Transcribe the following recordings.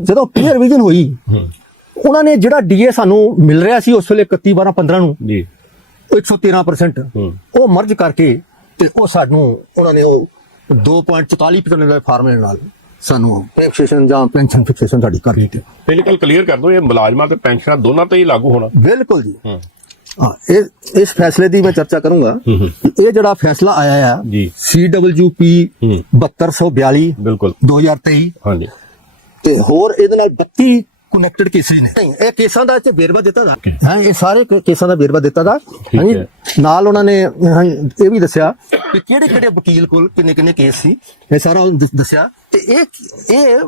ਜਦੋਂ ਪੀ ਰਿਵੀਜ਼ਨ ਹੋਈ ਉਹਨਾਂ ਨੇ ਜਿਹੜਾ ਡੀਏ ਸਾਨੂੰ ਮਿਲ ਰਿਹਾ ਸੀ ਉਸ ਵੇਲੇ 31 12 15 ਨੂੰ ਜੀ ਉਹ 113% ਹੂੰ। ਉਹ ਮਰਜ ਕਰਕੇ ਤੇ ਉਹ ਸਾਨੂੰ ਉਹਨਾਂ ਨੇ ਉਹ 2.44% ਦੇ ਫਾਰਮੂਲੇ ਨਾਲ ਸਾਨੂੰ ਫਿਕਸੇਸ਼ਨ ਜਾਂ ਪੈਨਸ਼ਨ ਫਿਕਸੇਸ਼ਨ ਸਾਡੀ ਕਰ ਦਿੱਤੀ ਪਹਿਲੀ ਕਲੀਅਰ ਕਰ ਦਿਓ ਇਹ ਮੁਲਾਜ਼ਮਾਂ ਤੇ ਪੈਨਸ਼ਨਾਂ ਦੋਨਾਂ ਤੇ ਹੀ ਲਾਗੂ ਹੋਣਾ ਬਿਲਕੁਲ ਜੀ ਹੂੰ ਹਾਂ ਇਹ ਇਸ ਫੈਸਲੇ ਦੀ ਮੈਂ ਚਰਚਾ ਕਰੂੰਗਾ ਹੂੰ, ਹੂੰ। ਇਹ ਜਿਹੜਾ ਫੈਸਲਾ ਆਇਆ ਆ ਜੀ। CWP ਹੂੰ। 7242 ਬਿਲਕੁਲ 2023 ਹਾਂਜੀ ਤੇ ਹੋਰ ਇਹਦੇ ਨਾਲ 32 ਕਨੈਕਟਡ ਕੇਸਿਸ ਨੇ। ਨਹੀਂ, ਇਹ ਕੇਸਾਂ ਦਾ ਇੱਥੇ ਵੇਰਵਾ ਦਿੱਤਾ ਦਾ। ਹਾਂ ਇਹ ਸਾਰੇ ਕੇਸਾਂ ਦਾ ਵੇਰਵਾ ਦਿੱਤਾ ਦਾ। ਹਾਂਜੀ। ਨਾਲ ਉਹਨਾਂ ਨੇ ਇਹ ਵੀ ਦੱਸਿਆ ਕਿ ਕਿਹੜੇ ਕਿਹੜੇ ਵਕੀਲ ਕੋਲ ਕਿੰਨੇ ਕਿੰਨੇ ਕੇਸ ਸੀ ਇਹ ਸਾਰਾ ਦੱਸਿਆ। ਤੇ ਇਹ ਇਹ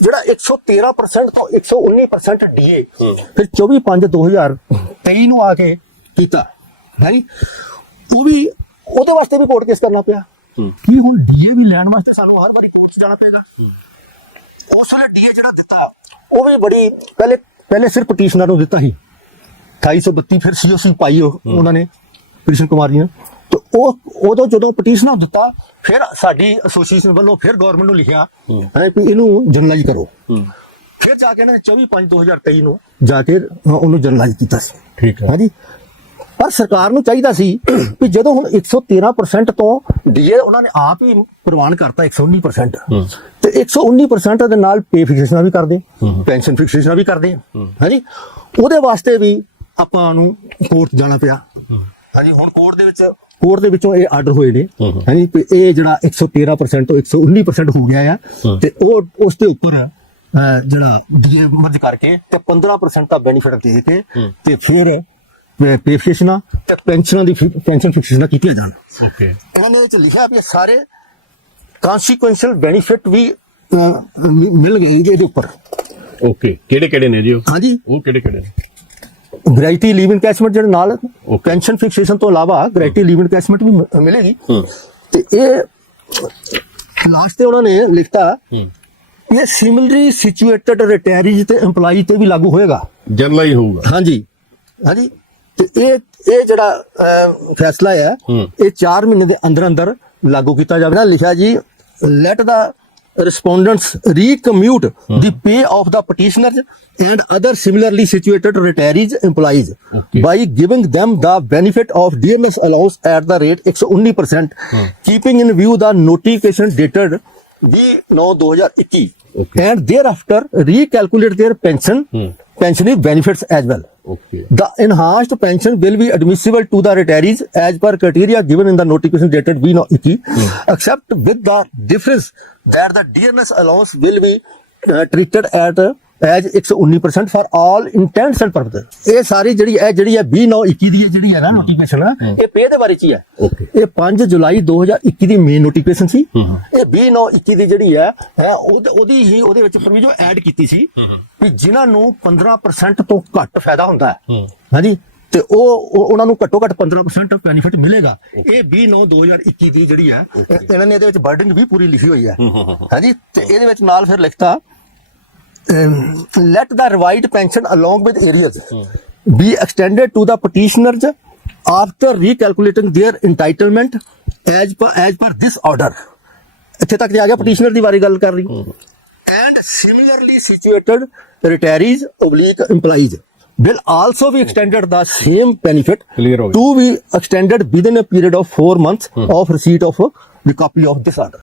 ਜਿਹੜਾ 113% ਤੋਂ 119% ਡੀਏ ਫਿਰ 24 5 2023 ਨੂੰ ਆ ਕੇ ਕੀਤਾ। ਹਾਂਜੀ ਉਹ ਵੀ ਉਹਦੇ ਵਾਸਤੇ ਵੀ ਕੋਰਟ ਕੇਸ ਕਰਨਾ ਪਿਆ। ਕੀ ਹੁਣ ਡੀਏ ਵੀ ਲੈਣ ਵਾਸਤੇ ਸਾਨੂੰ ਹਰ ਵਾਰੀ ਕੋਰਟ 'ਚ ਜਾਣਾ ਪਏਗਾ? ਉਸ ਵੇਲੇ ਡੀਏ ਜਿਹੜਾ ਦਿੱਤਾ ਉਹ ਵੀ ਬੜੀ ਪਹਿਲੇ ਪਹਿਲੇ ਸਿਰਫ ਪਟੀਸ਼ਨਰ ਨੂੰ ਦਿੱਤਾ ਸੀ। 2832 ਫਿਰ ਸੀਓਸੀ ਪਾਈ ਉਹ- ਉਹਨਾਂ ਨੇ ਕ੍ਰਿਸ਼ਨ ਕੁਮਾਰ ਜੀ ਨੇ। ਤੇ ਉਹ ਉਦੋਂ ਜਦੋਂ ਪਟੀਸ਼ਨਰ ਨੂੰ ਦਿੱਤਾ ਫਿਰ ਸਾਡੀ ਐਸੋਸੀਏਸ਼ਨ ਵੱਲੋਂ ਫਿਰ ਗਵਰਨਮੈਂਟ ਨੂੰ ਲਿਖਿਆ ਹੈ। ਕਿ ਇਹਨੂੰ ਜਰਨਲਾਈਜ਼ ਕਰੋ। ਫਿਰ ਜਾ ਕੇ ਇਹਨਾਂ ਨੇ 24 5 2023 ਨੂੰ ਜਾ ਕੇ ਉਹਨੂੰ ਜਰਨਲਾਈਜ਼ ਕੀਤਾ ਸੀ। ਠੀਕ ਹੈ। ਹਾਂਜੀ। ਪਰ ਸਰਕਾਰ ਨੂੰ ਚਾਹੀਦਾ ਸੀ ਕਿ ਜਦੋਂ ਹੁਣ 113% ਤੋਂ ਡੀਏ ਉਹਨਾਂ ਨੇ ਆਪ ਹੀ ਪ੍ਰਵਾਨ ਕਰਤਾ 119% ਤੇ 119% ਦੇ ਨਾਲ ਪੇ ਫਿਕਸੇਸ਼ਨ ਵੀ ਕਰਦੇ ਪੈਨਸ਼ਨ ਫਿਕਸੇਸ਼ਨ ਵੀ ਕਰਦੇ। ਹਾਂਜੀ? ਉਹਦੇ ਵਾਸਤੇ ਵੀ ਆਪਾਂ ਨੂੰ ਕੋਰਟ ਜਾਣਾ ਪਿਆ। ਹਾਂਜੀ ਹੁਣ ਕੋਰਟ ਦੇ ਵਿੱਚ ਕੋਰਟ ਦੇ ਵਿੱਚੋਂ ਇਹ ਆਰਡਰ ਹੋਏ ਨੇ। ਹਾਂਜੀ ਤੇ ਇਹ ਜਿਹੜਾ 113% ਤੋਂ 119% ਹੋ ਗਿਆ ਆ ਤੇ ਉਹ ਉਸ ਦੇ ਉੱਪਰ ਜਿਹੜਾ ਡੀਏ ਮਰਜ ਕਰਕੇ ਤੇ 15% ਦਾ ਬੈਨੀਫਿਟ ਦੇ ਕੇ ਤੇ ਫਿਰ ਪੇਫਿਕੇਸ਼ਨਾਂ ਤੇ ਪੈਨਸ਼ਨਾਂ ਦੀ ਪੈਨਸ਼ਨ ਫਿਕਸੇਸ਼ਨਾਂ ਕੀਤੀਆਂ ਜਾਣ। ਓਕੇ ਇਹਨਾਂ ਨੇ ਇਹ ਚ ਲਿਖਿਆ ਵੀ ਸਾਰੇ ਕਨਸੀਕੁਐਂਸ਼ੀਅਲ ਬੈਨੀਫਿਟ ਵੀ ਮਿਲ ਗਏ ਇਹਦੇ ਉੱਪਰ। ਓਕੇ ਕਿਹੜੇ ਕਿਹੜੇ ਨੇ ਜੀ ਉਹ? ਹਾਂਜੀ। ਉਹ ਕਿਹੜੇ ਕਿਹੜੇ ਨੇ? ਗ੍ਰੈਜੂਟੀ ਲੀਵ ਇਨਕੈਸ਼ਮੈਂਟ ਜਿਹੜੇ ਨਾਲ ਪੈਨਸ਼ਨ ਫਿਕਸੇਸ਼ਨ ਤੋਂ ਇਲਾਵਾ ਗ੍ਰੈਜੂਟੀ ਲੀਵ ਇਨਕੈਸ਼ਮੈਂਟ ਵੀ ਮਿਲੇਗੀ। ਤੇ ਇਹ ਲਾਸਟ ਤੇ ਉਹਨਾਂ ਨੇ ਲਿਖਤਾ ਇਹ ਸਿਮਿਲਰੀ ਸਿਚੁਏਟਡ ਰਿਟਾਇਰੀਜ਼ ਤੇ EMPLOYE ਤੇ ਵੀ ਲਾਗੂ ਹੋਏਗਾ। ਜਨਰਲ ਹੀ ਹੋਊਗਾ। ਹਾਂਜੀ। ਹਾਂਜੀ। ਤੇ ਇਹ ਇਹ ਜਿਹੜਾ ਫੈਸਲਾ ਹੈ। ਇਹ 4 ਮਹੀਨੇ ਦੇ ਅੰਦਰ ਅੰਦਰ ਲਾਗੂ ਕੀਤਾ ਜਾਵੇ ਨਾ ਲਿਖਿਆ ਜੀ let the respondents recommute the pay of the petitioners and other similarly situated retirees employees Okay. by giving them the benefit of dearness allowance at the rate 119% keeping in view the notification dated 2021 Okay. and thereafter recalculate their pension Hmm. pensionary benefits as well okay the enhanced pension will be admissible to the retirees as per criteria given in the notification dated B21, except with the difference that the dearness allowance will be uh, treated at uh, as 119% for all intents and purposes ਇਹ ਸਾਰੀ ਜਿਹੜੀ ਇਹ ਜਿਹੜੀ ਹੈ 2921 ਦੀ ਜਿਹੜੀ ਹੈ ਨਾ notification ਇਹ ਪੇ ਦੇ ਬਾਰੇ ਚ ਹੀ ਹੈ. ਇਹ 5 ਜੁਲਾਈ 2021 ਦੀ ਮੇਨ ਨੋਟੀਫਿਕੇਸ਼ਨ ਸੀ। ਇਹ 2921 ਦੀ ਜਿਹੜੀ ਹੈ ਹੈ ਉਹਦ- ਹੀ ਉਹਦੇ ਵਿੱਚ ਪ੍ਰੋਵੀਜ਼ਨ ਐਡ ਕੀਤੀ ਸੀ ਵੀ ਜਿਨ੍ਹਾਂ ਨੂੰ 15% ਤੋਂ ਘੱਟ ਫਾਇਦਾ ਹੁੰਦਾ ਹੈ। ਹਾਂਜੀ? ਤੇ ਉਹ ਉਹ- ਉਹਨਾਂ ਨੂੰ ਘੱਟੋ ਘੱਟ 15% ਬੈਨੀਫਿਟ ਮਿਲੇਗਾ। ਇਹ 29 2021 ਦੀ ਜਿਹੜੀ ਹੈ ਇਹ- ਇਹਨਾਂ ਨੇ ਇਹਦੇ ਵਿੱਚ ਵਰਡਿੰਗ ਵੀ ਪੂਰੀ ਲਿਖੀ ਹੋਈ ਹੈ। ਹਾਂਜੀ? ਤੇ ਇਹਦੇ ਵਿੱਚ ਨਾਲ ਫਿਰ ਲਿਖਤਾ let the revived pension along with arrears be extended to the petitioners after recalculating their entitlement as per as per this order ਇੱਥੇ ਤੱਕ ਤੇ ਆ ਗਿਆ ਪਟੀਸ਼ਨਰ ਦੀ ਬਾਰੇ ਗੱਲ ਕਰ ਰਹੀ and similarly situated retirees oblique employees will also be extended the same benefit Clear ਹੋ ਗਿਆ। to be extended within a period of 4 months of receipt of the copy of this order